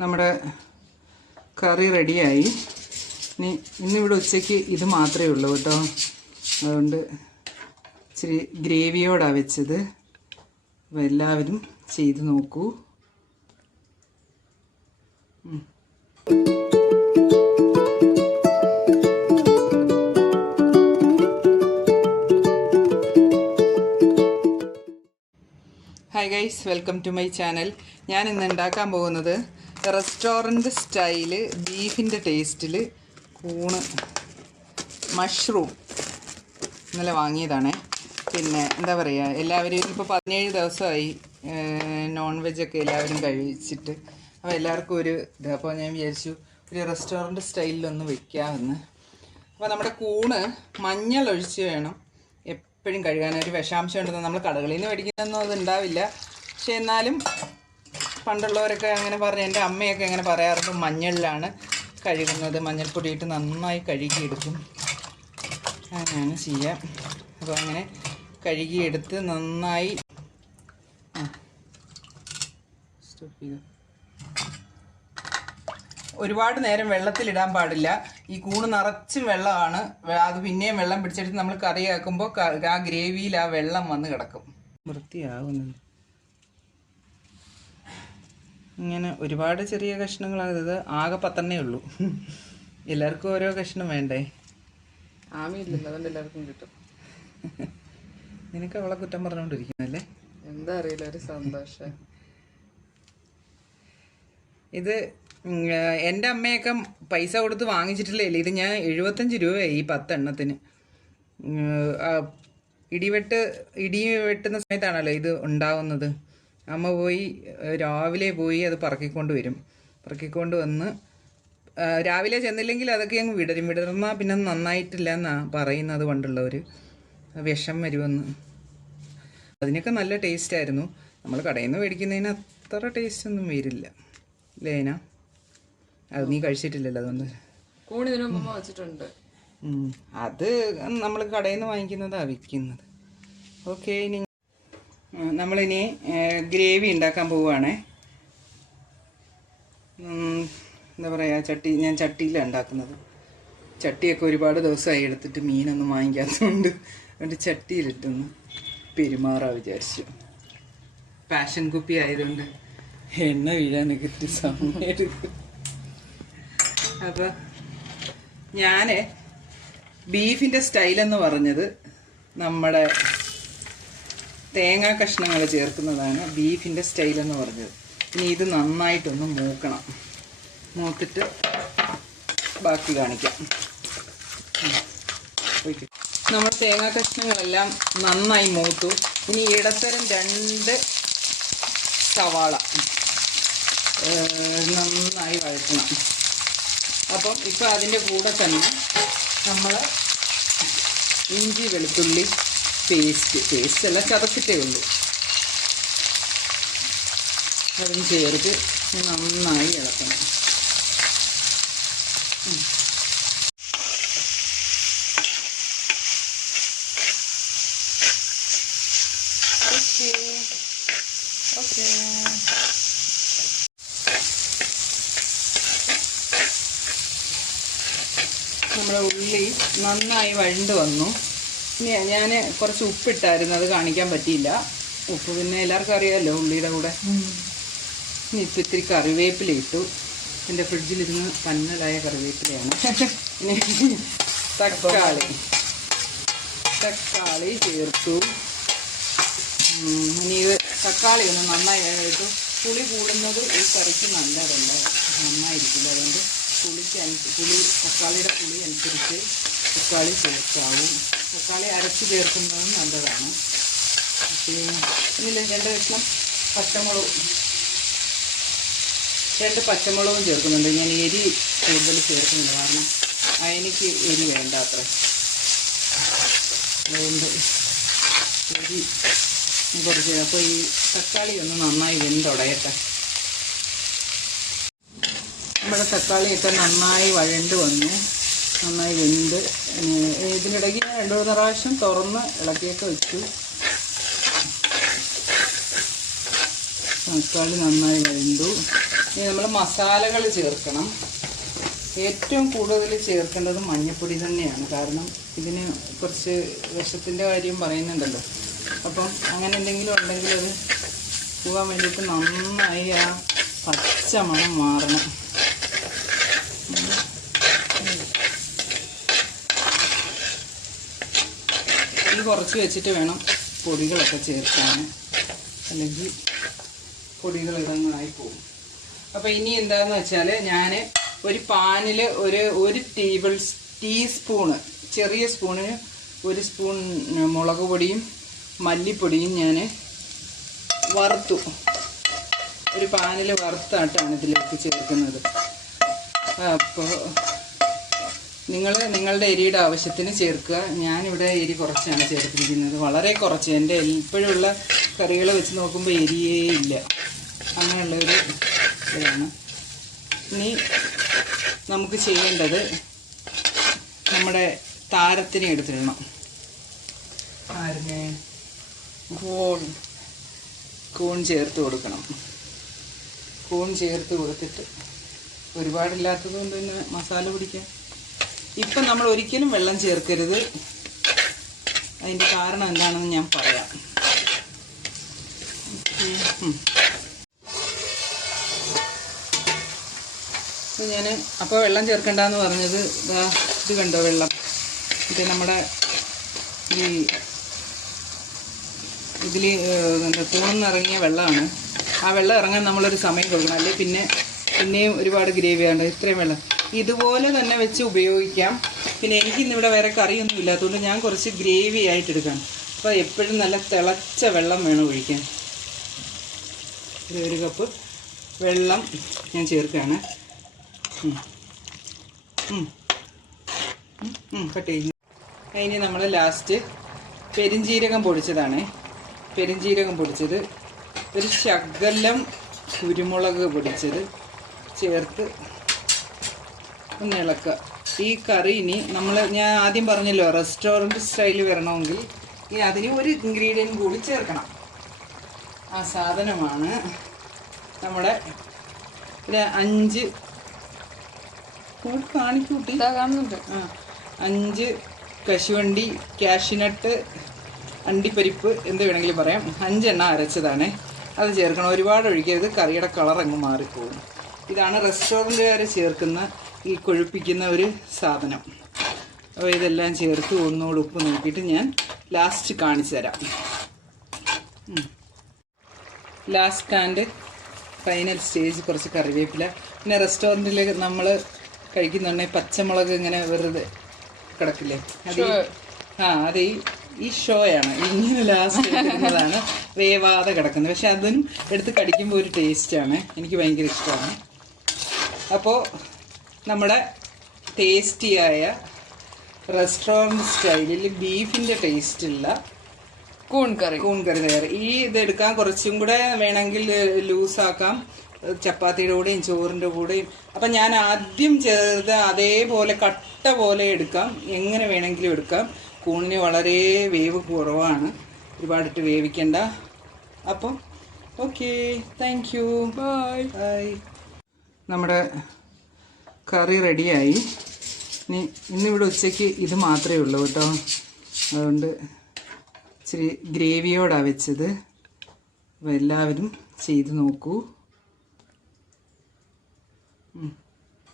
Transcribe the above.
നമ്മുടെ കറി റെഡിയായി. ഇന്നിവിടെ ഉച്ചയ്ക്ക് ഇത് മാത്രമേ ഉള്ളൂ കേട്ടോ. അതുകൊണ്ട് ഇച്ചിരി ഗ്രേവിയോടാണ് വെച്ചത്. അപ്പോൾ എല്ലാവരും ചെയ്ത് നോക്കൂ. Hi guys, welcome to my channel. ഞാൻ ഇന്ന് ഉണ്ടാക്കാൻ പോകുന്നത് റെസ്റ്റോറൻറ്റ് സ്റ്റൈല് ബീഫിൻ്റെ ടേസ്റ്റിൽ കൂണ് മഷ്റൂം ഇന്നലെ വാങ്ങിയതാണ്. പിന്നെ എന്താ പറയുക, എല്ലാവരും ഇപ്പോൾ 17 ദിവസമായി നോൺ വെജൊക്കെ എല്ലാവരും കഴിച്ചിട്ട്. അപ്പോൾ എല്ലാവർക്കും ഒരു ഇത്. അപ്പോൾ ഞാൻ വിചാരിച്ചു ഒരു റെസ്റ്റോറൻറ്റ് സ്റ്റൈലിലൊന്ന് വെക്കാമെന്ന്. അപ്പോൾ നമ്മുടെ കൂണ് മഞ്ഞൾ ഒഴിച്ച് വേണം എപ്പോഴും കഴുകാൻ. ഒരു വിഷാംശം ഉണ്ടെന്ന് നമ്മൾ കടകളിൽ നിന്ന് മേടിക്കുന്നൊന്നും അത് ഉണ്ടാവില്ല. പക്ഷെ എന്നാലും പണ്ടുള്ളവരൊക്കെ അങ്ങനെ എൻ്റെ അമ്മയൊക്കെ അങ്ങനെ പറയാറുണ്ട്, മഞ്ഞളിലാണ് കഴുകുന്നത്. മഞ്ഞൾപ്പൊടി ഇട്ട് നന്നായി കഴുകിയെടുക്കും. അങ്ങനെയാണ് ചെയ്യാം. അപ്പോൾ അങ്ങനെ കഴുകിയെടുത്ത് നന്നായി സ്റ്റോപ്പ് ചെയ്തു. ഒരുപാട് നേരം വെള്ളത്തിലിടാൻ പാടില്ല. ഈ കൂണ് നിറച്ചും വെള്ളമാണ്. അത് പിന്നെയും വെള്ളം പിടിച്ചെടുത്ത് നമ്മൾ കറിയാക്കുമ്പോൾ ആ ഗ്രേവിയിൽ ആ വെള്ളം വന്ന് കിടക്കും. വൃത്തിയാവുന്നുണ്ട്. ഇങ്ങനെ ഒരുപാട് ചെറിയ കഷ്ണങ്ങളാണ്. ഇത് ആകെ 10 ഉള്ളൂ. എല്ലാവർക്കും ഓരോ കഷ്ണം വേണ്ടേ? ആമിയില്ലല്ലോ, അതുകൊണ്ട് എല്ലാവർക്കും കിട്ടും. നിനക്ക് അവളെ കുറ്റം പറഞ്ഞുകൊണ്ടിരിക്കുന്നല്ലേ? എന്താ അറിയില്ല, ഒരു സന്തോഷം. ഇത് എൻ്റെ അമ്മയൊക്കെ പൈസ കൊടുത്ത് വാങ്ങിച്ചിട്ടില്ലേ. ഇത് ഞാൻ 75 രൂപയായി ഈ 10 എണ്ണത്തിന്. ഇടി വെട്ടുന്ന സമയത്താണല്ലോ ഇത് ഉണ്ടാവുന്നത്. അമ്മ രാവിലെ പോയി അത് പറക്കിക്കൊണ്ട് വരും. പറക്കിക്കൊണ്ട് വന്ന് രാവിലെ ചെന്നില്ലെങ്കിൽ അതൊക്കെ അങ്ങ് വിടർന്നാൽ പിന്നെ നന്നായിട്ടില്ല എന്നാണ് പറയുന്നത് പണ്ടുള്ളവർ. വിഷം വരുമെന്ന്. അതിനൊക്കെ നല്ല ടേസ്റ്റായിരുന്നു. നമ്മൾ കടയിൽ നിന്ന് മേടിക്കുന്നതിന് അത്ര ടേസ്റ്റൊന്നും വരില്ല. ലേന, അത് നീ കഴിച്ചിട്ടില്ലല്ലോ, അതുകൊണ്ട്. കൂണിതിന് മുമ്പ് വെച്ചിട്ടുണ്ട്. അത് നമ്മൾ കടയിൽ നിന്ന് വാങ്ങിക്കുന്നതാണ് വിൽക്കുന്നത്. ഓക്കെ, ഇനി നമ്മളിനി ഗ്രേവി ഉണ്ടാക്കാൻ പോവുകയാണേ. എന്താ പറയുക, ഞാൻ ചട്ടിയിലാണ് ഉണ്ടാക്കുന്നത്. ചട്ടിയൊക്കെ ഒരുപാട് ദിവസമായി എടുത്തിട്ട് മീനൊന്നും വാങ്ങിക്കാത്തതുകൊണ്ട് അതുകൊണ്ട് ചട്ടിയിലിട്ടൊന്ന് പെരുമാറാൻ വിചാരിച്ചു. പാഷൻ കുപ്പി ആയതുകൊണ്ട് എണ്ണ വീഴാനൊക്കെ ഇട്ട് സമയം എടുക്കും. അപ്പോൾ ഞാൻ ബീഫിൻ്റെ സ്റ്റൈലെന്ന് പറഞ്ഞത് നമ്മുടെ തേങ്ങാ കഷ്ണങ്ങൾ ചേർക്കുന്നതാണ് ബീഫിൻ്റെ സ്റ്റൈലെന്ന് പറഞ്ഞത്. ഇനി ഇത് നന്നായിട്ടൊന്ന് മൂക്കണം. മൂത്തിട്ട് ബാക്കി കാണിക്കാം. നമ്മൾ തേങ്ങാ കഷ്ണങ്ങളെല്ലാം നന്നായി മൂത്തു. ഇനി ഇടത്തരം 2 സവാള നന്നായി വഴറ്റണം. അപ്പം ഇപ്പോൾ അതിൻ്റെ കൂടെ തന്നെ നമ്മൾ ഇഞ്ചി വെളുത്തുള്ളി പേസ്റ്റ് എല്ലാം ചതച്ചിട്ടേ ഉള്ളൂ. അതും ചേർത്ത് നന്നായി ഇളക്കണം. ഓക്കെ നമ്മുടെ ഉള്ളി നന്നായി വഴണ്ട് വന്നു. ഇനി ഞാൻ കുറച്ച് ഉപ്പിട്ടായിരുന്നു, അത് കാണിക്കാൻ പറ്റിയില്ല. ഉപ്പ് പിന്നെ എല്ലാവർക്കും അറിയാമല്ലോ ഉള്ളിയുടെ കൂടെ. ഇനി ഇപ്പം ഇത്തിരി കറിവേപ്പില ഇട്ടു. എൻ്റെ ഫ്രിഡ്ജിലിരുന്ന് പന്നലായ കറിവേപ്പിലയാണ്. ഇനി തക്കാളി ചേർത്തു. ഇനി ഇത് തക്കാളി ഒന്ന് നന്നായി ഇട്ടു. പുളി കൂടുന്നത് ഈ കറിക്ക് നല്ലതല്ല, നന്നായിരിക്കില്ല. അതുകൊണ്ട് തക്കാളിയുടെ പുളി അനുസരിച്ച് തക്കാളി ചേർക്കാവും. തക്കാളി അരച്ച് ചേർക്കുന്നതും നല്ലതാണ്. ഇനി 2 കഷ്ണം പച്ചമുളകും 2 പച്ചമുളകും ചേർക്കുന്നുണ്ട്. ഞാൻ എരി കൂടുതൽ ചേർക്കുന്നില്ല, കാരണം എനിക്ക് എരി വേണ്ട അത്ര. അതുകൊണ്ട് എരി കുറച്ച്. അപ്പോൾ ഈ തക്കാളി ഒന്ന് നന്നായി വെന്തുടയട്ടെ. നമ്മുടെ തക്കാളിയൊക്കെ നന്നായി വഴണ്ട് വന്നു, നന്നായി വെന്ത്. ഇതിനിടയ്ക്ക് 2-3 പ്രാവശ്യം തുറന്ന് ഇളക്കിയൊക്കെ വെച്ചു. തക്കാളി നന്നായി വഴണ്ടു. ഇനി നമ്മൾ മസാലകൾ ചേർക്കണം. ഏറ്റവും കൂടുതൽ ചേർക്കേണ്ടത് മഞ്ഞൾപ്പൊടി തന്നെയാണ്. കാരണം ഇതിന് കുറച്ച് വിഷത്തിൻ്റെ കാര്യം പറയുന്നുണ്ടല്ലോ. അപ്പം അങ്ങനെ എന്തെങ്കിലും ഉണ്ടെങ്കിൽ അത് പോകാൻ വേണ്ടിയിട്ട് നന്നായി ആ പച്ച മണം മാറണം. ഈ കുറച്ച് വെച്ചിട്ട് വേണം പൊടികളൊക്കെ ചേർക്കാൻ, അല്ലെങ്കിൽ പൊടികൾ ഇതങ്ങായി പോകും. അപ്പോൾ ഇനി എന്താണെന്ന് വെച്ചാൽ ഞാൻ ഒരു പാനിൽ ഒരു ടീസ്പൂണ്, ചെറിയ സ്പൂണിന് 1 സ്പൂൺ മുളക് പൊടിയും മല്ലിപ്പൊടിയും ഞാൻ വറുത്തു. ഒരു പാനിൽ വറുത്തായിട്ടാണ് ഇതിലേക്ക് ചേർക്കുന്നത്. അപ്പോൾ നിങ്ങളുടെ എരിയുടെ ആവശ്യത്തിന് ചേർക്കുക. ഞാനിവിടെ എരി കുറച്ചാണ് ചേർത്തിരിക്കുന്നത്, വളരെ കുറച്ച്. എൻ്റെ ഇപ്പോഴുള്ള കറികൾ വെച്ച് നോക്കുമ്പോൾ എരിയേ ഇല്ല, അങ്ങനെയുള്ളൊരു ഇതാണ്. ഇനി നമുക്ക് ചെയ്യേണ്ടത് നമ്മുടെ താരത്തിനെ എടുത്തിടണം. ആരിനെ? കൂൺ ചേർത്ത് കൊടുക്കണം. കൂൺ ചേർത്ത് കൊടുത്തിട്ട് ഒരുപാടില്ലാത്തത് കൊണ്ട് തന്നെ മസാല പിടിക്കാം. ഇപ്പം നമ്മൾ ഒരിക്കലും വെള്ളം ചേർക്കരുത്. അതിൻ്റെ കാരണം എന്താണെന്ന് ഞാൻ പറയാം. ഞാൻ അപ്പോൾ വെള്ളം ചേർക്കണ്ടെന്ന് പറഞ്ഞത് ഇത് കണ്ടോ വെള്ളം, ഇത് നമ്മുടെ ഈ ഇതിൽ കൂണിന്നിറങ്ങിയ വെള്ളമാണ്. ആ വെള്ളം ഇറങ്ങാൻ നമ്മളൊരു സമയം കൊടുക്കണം, അല്ലെങ്കിൽ പിന്നെയും ഒരുപാട് ഗ്രേവിയാണ്. ഇത്രയും വെള്ളം ഇതുപോലെ തന്നെ വെച്ച് ഉപയോഗിക്കാം. പിന്നെ എനിക്കിന്നിവിടെ വേറെ കറിയൊന്നും ഇല്ലാത്തതുകൊണ്ട് ഞാൻ കുറച്ച് ഗ്രേവി ആയിട്ടെടുക്കാം. അപ്പോൾ എപ്പോഴും നല്ല തിളച്ച വെള്ളം വേണം ഒഴിക്കാൻ. 1 കപ്പ് വെള്ളം ഞാൻ ചേർക്കുകയാണ്. കട്ട് ചെയ്ത് അതിന് നമ്മൾ ലാസ്റ്റ് പെരിഞ്ജീരകം പൊടിച്ചതാണ്. പെരിഞ്ജീരകം പൊടിച്ചത്, ഒരു ശകലം കുരുമുളക് പൊടിച്ചത് ചേർത്ത് ഒന്ന് ഇളക്കുക. ഈ കറി ഇനി ഞാൻ ആദ്യം പറഞ്ഞല്ലോ റെസ്റ്റോറൻറ്റ് സ്റ്റൈൽ വരണമെങ്കിൽ ഇനി അതിന് ഒരു ഇൻഗ്രീഡിയൻറ്റ് കൂടി ചേർക്കണം. ആ സാധനമാണ് നമ്മുടെ 5 കാണിക്കൂട്ടി കാണുന്നുണ്ട്. 5 കശുവണ്ടി, കാഷ്യൂനട്ട്, അണ്ടിപ്പരിപ്പ്, എന്ത് വേണമെങ്കിലും പറയാം. 5 എണ്ണം അരച്ചതാണ്. അത് ചേർക്കണം. ഒരുപാട് ഒഴിക്കരുത്, കറിയുടെ കളർ അങ്ങ് മാറിപ്പോകും. ഇതാണ് റെസ്റ്റോറൻറ്റുകാർ ചേർക്കുന്ന ഈ കൊഴുപ്പിക്കുന്ന ഒരു സാധനം. അപ്പോൾ ഇതെല്ലാം ചേർത്ത് ഒന്നുകൂടെ ഉപ്പ് നോക്കിയിട്ട് ഞാൻ ലാസ്റ്റ് കാണിച്ചു തരാം. ലാസ്റ്റ് ആൻഡ് ഫൈനൽ സ്റ്റേജ് കുറച്ച് കറിവേപ്പില. പിന്നെ റെസ്റ്റോറൻറ്റിൽ നമ്മൾ കഴിക്കുന്നുണ്ടെങ്കിൽ പച്ചമുളക് ഇങ്ങനെ വെറുതെ കിടക്കില്ലേ, അത് ഈ ഷോയാണ്. ഇങ്ങനെ ലാസ്റ്റ് എടുക്കുന്നതാണ് വേവാതെ കിടക്കുന്നത്. പക്ഷെ അതും എടുത്ത് കടിക്കുമ്പോൾ ഒരു ടേസ്റ്റാണ്, എനിക്ക് ഭയങ്കര ഇഷ്ടമാണ്. അപ്പോൾ നമ്മുടെ ടേസ്റ്റിയായ റെസ്റ്റോറൻറ്റ് സ്റ്റൈലിൽ ബീഫിൻ്റെ ടേസ്റ്റുള്ള കൂൺ കറി തയ്യാറ്. ഈ ഇതെടുക്കാൻ കുറച്ചും കൂടെ വേണമെങ്കിൽ ലൂസാക്കാം, ചപ്പാത്തിയുടെ കൂടെയും ചോറിൻ്റെ കൂടെയും. അപ്പം ഞാൻ ആദ്യം ചേർത്ത് അതേപോലെ കട്ട പോലെ എടുക്കാം, എങ്ങനെ വേണമെങ്കിലും എടുക്കാം. കൂണിന് വളരെ വേവ് കുറവാണ്, ഒരുപാടിട്ട് വേവിക്കണ്ട. അപ്പം okay, thank you, bye bye. നമ്മുടെ കറി റെഡിയായി. ഇന്നിവിടെ ഉച്ചയ്ക്ക് ഇത് മാത്രമേ ഉള്ളൂ കേട്ടോ, അതുകൊണ്ട് ഇച്ചിരി ഗ്രേവിയോടാണ് വെച്ചത്. അപ്പോൾ എല്ലാവരും ചെയ്ത് നോക്കൂ.